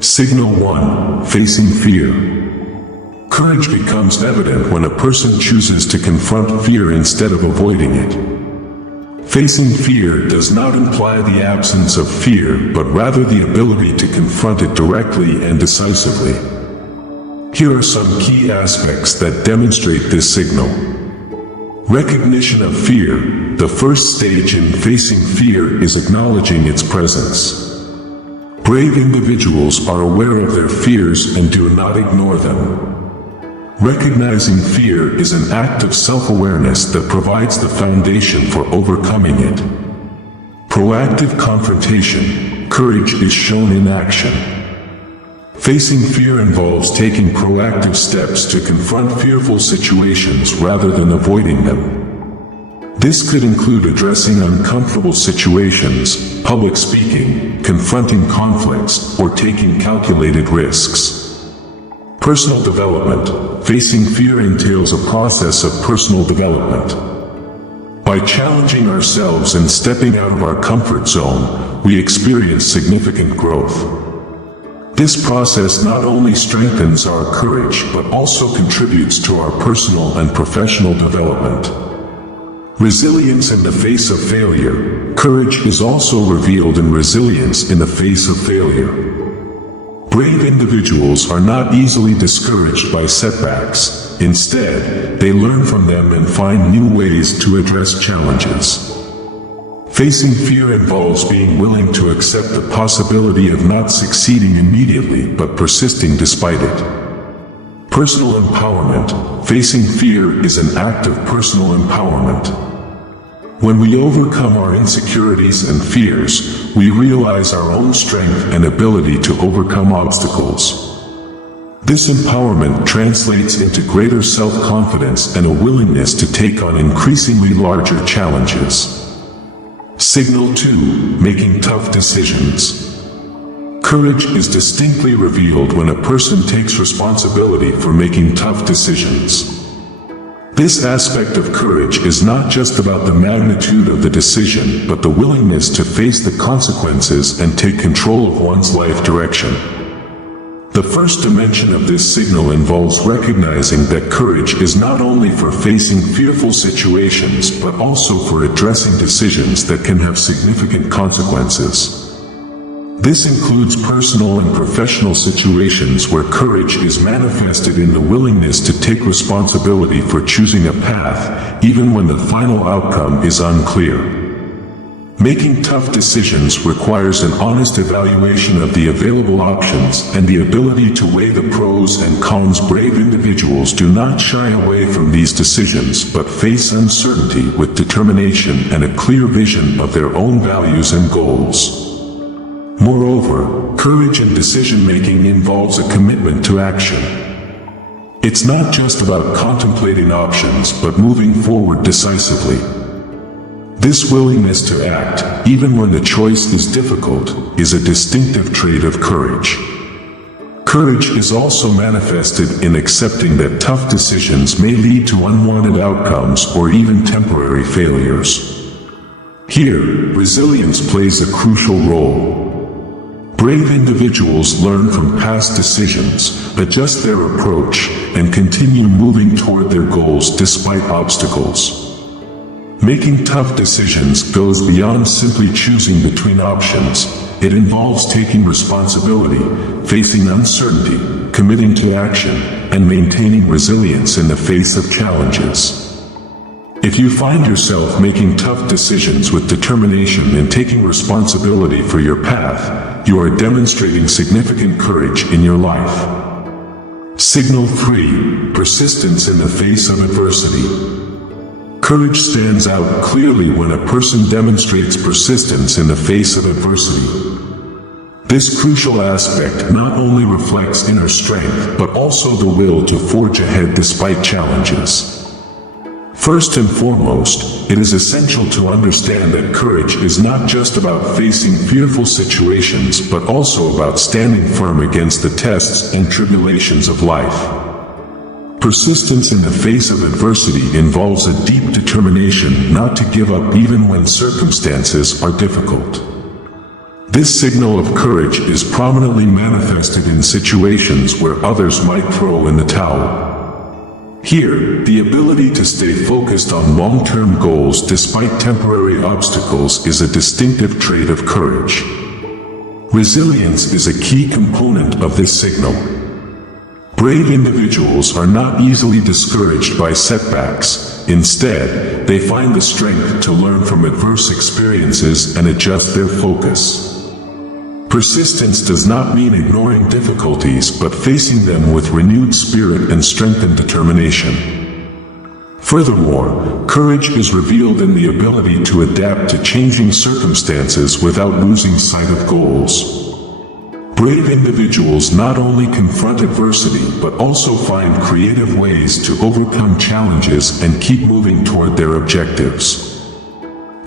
Signal 1. Facing fear. Courage becomes evident when a person chooses to confront fear instead of avoiding it. Facing fear does not imply the absence of fear, but rather the ability to confront it directly and decisively. Here are some key aspects that demonstrate this signal. Recognition of fear. The first stage in facing fear is acknowledging its presence. Brave individuals are aware of their fears and do not ignore them. Recognizing fear is an act of self-awareness that provides the foundation for overcoming it. Proactive confrontation. Courage is shown in action. Facing fear involves taking proactive steps to confront fearful situations rather than avoiding them. This could include addressing uncomfortable situations, public speaking, confronting conflicts, or taking calculated risks. Personal development. Facing fear entails a process of personal development. By challenging ourselves and stepping out of our comfort zone, we experience significant growth. This process not only strengthens our courage but also contributes to our personal and professional development. Resilience in the face of failure. Courage is also revealed in resilience in the face of failure. Brave individuals are not easily discouraged by setbacks. Instead, they learn from them and find new ways to address challenges. Facing fear involves being willing to accept the possibility of not succeeding immediately but persisting despite it. Personal empowerment. Facing fear is an act of personal empowerment. When we overcome our insecurities and fears, we realize our own strength and ability to overcome obstacles. This empowerment translates into greater self-confidence and a willingness to take on increasingly larger challenges. Signal 2. Making tough decisions. Courage is distinctly revealed when a person takes responsibility for making tough decisions. This aspect of courage is not just about the magnitude of the decision, but the willingness to face the consequences and take control of one's life direction. The first dimension of this signal involves recognizing that courage is not only for facing fearful situations, but also for addressing decisions that can have significant consequences. This includes personal and professional situations where courage is manifested in the willingness to take responsibility for choosing a path, even when the final outcome is unclear. Making tough decisions requires an honest evaluation of the available options and the ability to weigh the pros and cons. Brave individuals do not shy away from these decisions but face uncertainty with determination and a clear vision of their own values and goals. Moreover, courage in decision-making involves a commitment to action. It's not just about contemplating options but moving forward decisively. This willingness to act, even when the choice is difficult, is a distinctive trait of courage. Courage is also manifested in accepting that tough decisions may lead to unwanted outcomes or even temporary failures. Here, resilience plays a crucial role. Brave individuals learn from past decisions, adjust their approach, and continue moving toward their goals despite obstacles. Making tough decisions goes beyond simply choosing between options. It involves taking responsibility, facing uncertainty, committing to action, and maintaining resilience in the face of challenges. If you find yourself making tough decisions with determination and taking responsibility for your path, you are demonstrating significant courage in your life. Signal 3. Persistence in the face of adversity. Courage stands out clearly when a person demonstrates persistence in the face of adversity. This crucial aspect not only reflects inner strength but also the will to forge ahead despite challenges. First and foremost, it is essential to understand that courage is not just about facing fearful situations but also about standing firm against the tests and tribulations of life. Persistence in the face of adversity involves a deep determination not to give up even when circumstances are difficult. This signal of courage is prominently manifested in situations where others might throw in the towel. Here, the ability to stay focused on long-term goals despite temporary obstacles is a distinctive trait of courage. Resilience is a key component of this signal. Brave individuals are not easily discouraged by setbacks. Instead, they find the strength to learn from adverse experiences and adjust their focus. Persistence does not mean ignoring difficulties but facing them with renewed spirit and strengthened determination. Furthermore, courage is revealed in the ability to adapt to changing circumstances without losing sight of goals. Brave individuals not only confront adversity but also find creative ways to overcome challenges and keep moving toward their objectives.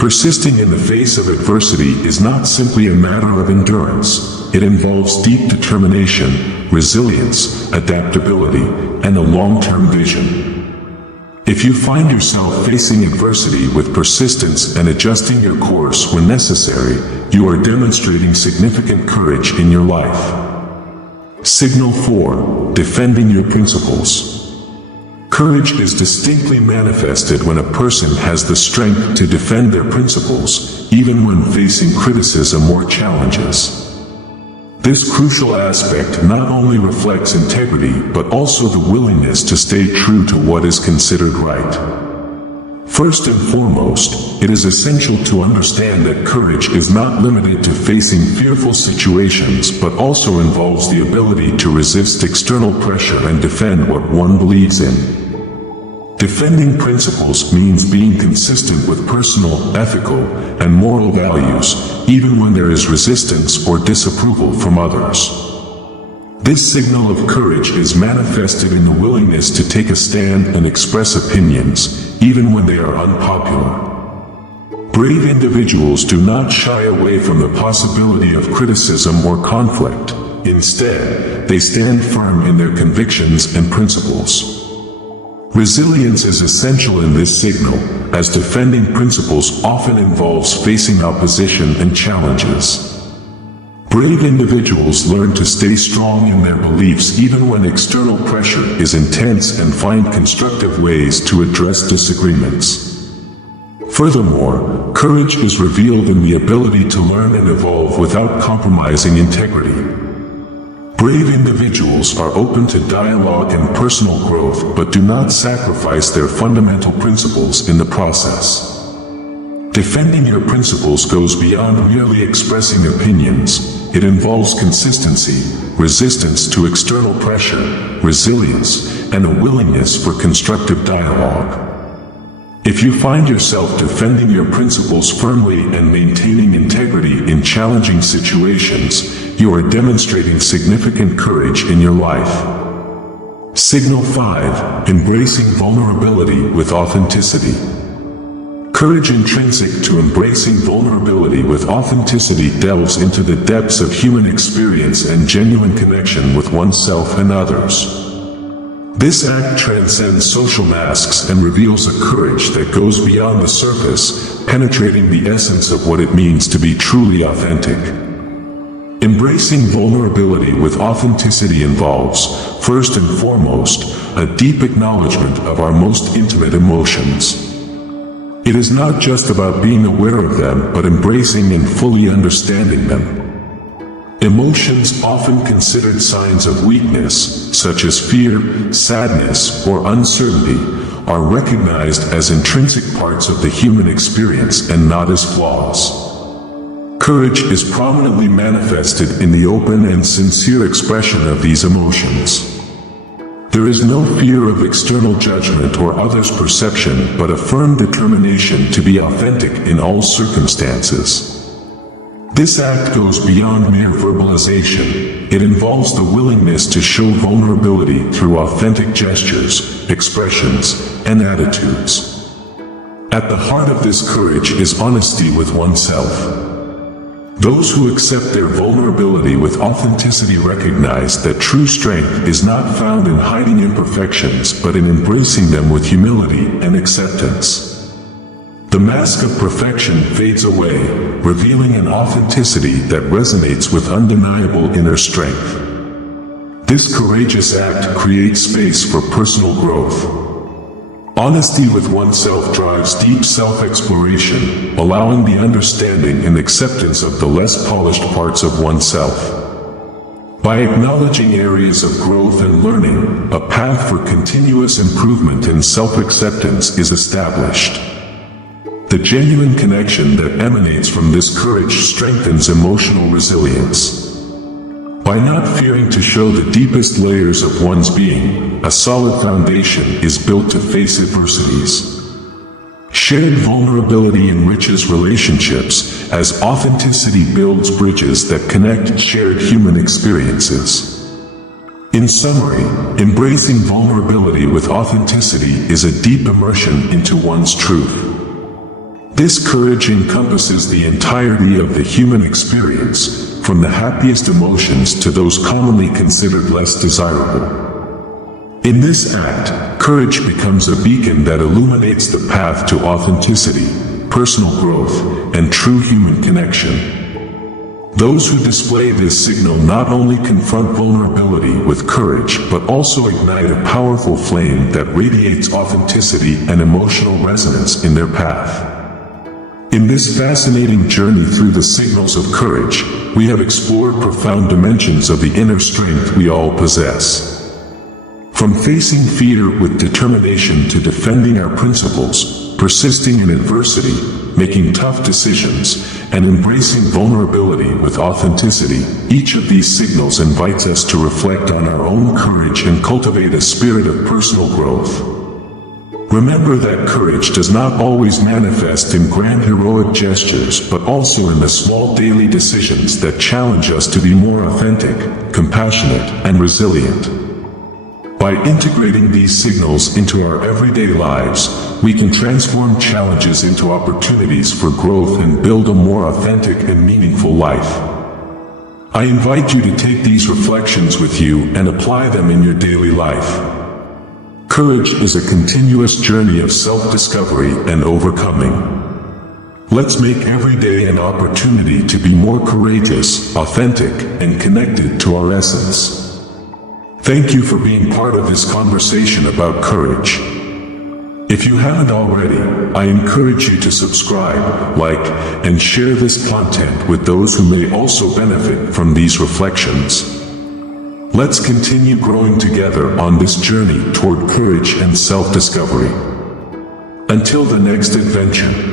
Persisting in the face of adversity is not simply a matter of endurance. It involves deep determination, resilience, adaptability, and a long-term vision. If you find yourself facing adversity with persistence and adjusting your course when necessary, you are demonstrating significant courage in your life. Signal 4. Defending your principles. Courage is distinctly manifested when a person has the strength to defend their principles, even when facing criticism or challenges. This crucial aspect not only reflects integrity but also the willingness to stay true to what is considered right. First and foremost, it is essential to understand that courage is not limited to facing fearful situations but also involves the ability to resist external pressure and defend what one believes in. Defending principles means being consistent with personal, ethical, and moral values, even when there is resistance or disapproval from others. This signal of courage is manifested in the willingness to take a stand and express opinions, even when they are unpopular. Brave individuals do not shy away from the possibility of criticism or conflict. Instead, they stand firm in their convictions and principles. Resilience is essential in this signal, as defending principles often involves facing opposition and challenges. Brave individuals learn to stay strong in their beliefs even when external pressure is intense and find constructive ways to address disagreements. Furthermore, courage is revealed in the ability to learn and evolve without compromising integrity. Brave individuals are open to dialogue and personal growth but do not sacrifice their fundamental principles in the process. Defending your principles goes beyond merely expressing opinions. It involves consistency, resistance to external pressure, resilience, and a willingness for constructive dialogue. If you find yourself defending your principles firmly and maintaining integrity in challenging situations, you are demonstrating significant courage in your life. Signal 5. Embracing vulnerability with authenticity. Courage intrinsic to embracing vulnerability with authenticity delves into the depths of human experience and genuine connection with oneself and others. This act transcends social masks and reveals a courage that goes beyond the surface, penetrating the essence of what it means to be truly authentic. Embracing vulnerability with authenticity involves, first and foremost, a deep acknowledgement of our most intimate emotions. It is not just about being aware of them but embracing and fully understanding them. Emotions often considered signs of weakness, such as fear, sadness, or uncertainty, are recognized as intrinsic parts of the human experience and not as flaws. Courage is prominently manifested in the open and sincere expression of these emotions. There is no fear of external judgment or others' perception but a firm determination to be authentic in all circumstances. This act goes beyond mere verbalization. It involves the willingness to show vulnerability through authentic gestures, expressions, and attitudes. At the heart of this courage is honesty with oneself. Those who accept their vulnerability with authenticity recognize that true strength is not found in hiding imperfections but in embracing them with humility and acceptance. The mask of perfection fades away, revealing an authenticity that resonates with undeniable inner strength. This courageous act creates space for personal growth. Honesty with oneself drives deep self-exploration, allowing the understanding and acceptance of the less polished parts of oneself. By acknowledging areas of growth and learning, a path for continuous improvement and self-acceptance is established. The genuine connection that emanates from this courage strengthens emotional resilience. By not fearing to show the deepest layers of one's being, a solid foundation is built to face adversities. Shared vulnerability enriches relationships, as authenticity builds bridges that connect shared human experiences. In summary, embracing vulnerability with authenticity is a deep immersion into one's truth. This courage encompasses the entirety of the human experience, from the happiest emotions to those commonly considered less desirable. In this act, courage becomes a beacon that illuminates the path to authenticity, personal growth, and true human connection. Those who display this signal not only confront vulnerability with courage but also ignite a powerful flame that radiates authenticity and emotional resonance in their path. In this fascinating journey through the signals of courage, we have explored profound dimensions of the inner strength we all possess. From facing fear with determination to defending our principles, persisting in adversity, making tough decisions, and embracing vulnerability with authenticity, each of these signals invites us to reflect on our own courage and cultivate a spirit of personal growth. Remember that courage does not always manifest in grand heroic gestures but also in the small daily decisions that challenge us to be more authentic, compassionate, and resilient. By integrating these signals into our everyday lives, we can transform challenges into opportunities for growth and build a more authentic and meaningful life. I invite you to take these reflections with you and apply them in your daily life. Courage is a continuous journey of self-discovery and overcoming. Let's make every day an opportunity to be more courageous, authentic, and connected to our essence. Thank you for being part of this conversation about courage. If you haven't already, I encourage you to subscribe, like, and share this content with those who may also benefit from these reflections. Let's continue growing together on this journey toward courage and self-discovery. Until the next adventure.